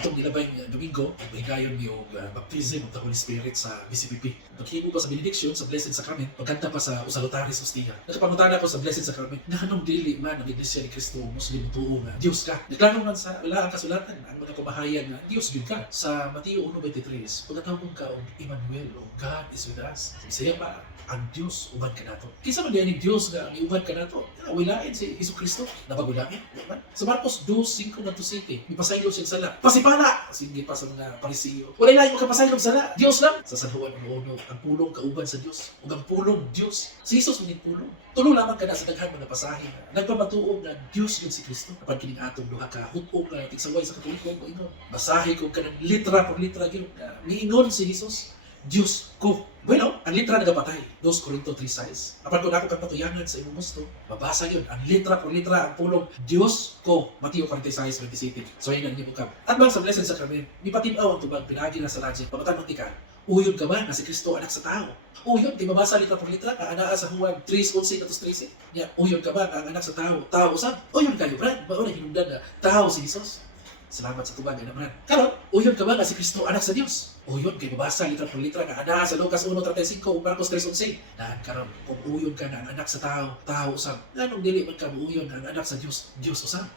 Itong nilabay nga Domingo, mahigayon niyo baptism of the Holy Spirit sa BCPP. Naghimo pa sa benediction sa Blessed Sacrament, pagkanta pa sa Usalutaris Hostia. Nakapangutana ko sa Blessed Sacrament, na anong dili man ang Iglesia ni Cristo, Muslim tuo nga Dios ka. Naglaro man sa wala ang kasulatan, ang mga kabahayan nga Dios yun ka. Sa Mateo 1:23, pagkatawag ka og Emmanuel, o God is with us. Bisaya pa, ang Dios uban ka nato. Kinsa man diyan ni Dios nga iuban ka nato? Wilain si Jesucristo, napagulangin. Sa Marcos 2:5-7, ipasaylo siya sala. Pasipala! Sige pa sa mga parisiyo. Wala na yung makapasaylo sala. Dios lang. Sa San Juan Uno, ang pulong kauban sa Dios. O ang pulong Dios. Si Jesus minit pulong. Tulo lamang ka na sa daghan mga pasahe. Nagpamatuog na Dios yun si Kristo. Kapag kining atong duha ka hutog na tigsaway sa katulikon mo ingon. Basahe ko ka ng litra por litra gyud. Niingon si Jesus, Diyos ko. Bueno, ang litra nagapatay. 2 Corinto 3:6. Apan kung ako kang patuyangan sa imong gusto, mabasa yun. Ang litra por litra, ang pulong, Diyos ko. Mateo 46:27. So yun ang inyong ukap. At bang sa Blessed Sacrament, ipatibaw ang tubag, pinagi na sa logic, pamatanong tika, uyon ka ba na si Kristo anak sa tao? Uyon, di mabasa litra por litra, ka anaa sa Juan 3:11-13. Ya, uyon ka ba ang anak sa tao? Tao usab. Uyon kayo, Brad. Baon na hinundan na tao si Jesus. Salamat sa tubag, naman. Karon, uyon ka ba na si Kristo anak sa Dios? Uyon kay mabasa litra por litra nga ana sa Lucas 1:35 ug Marcos 3:11. Dan karon, kung uyon ka na ang anak sa tao, tao usab. Nganong dili man ka uyon ang anak sa Dios, Dios usab?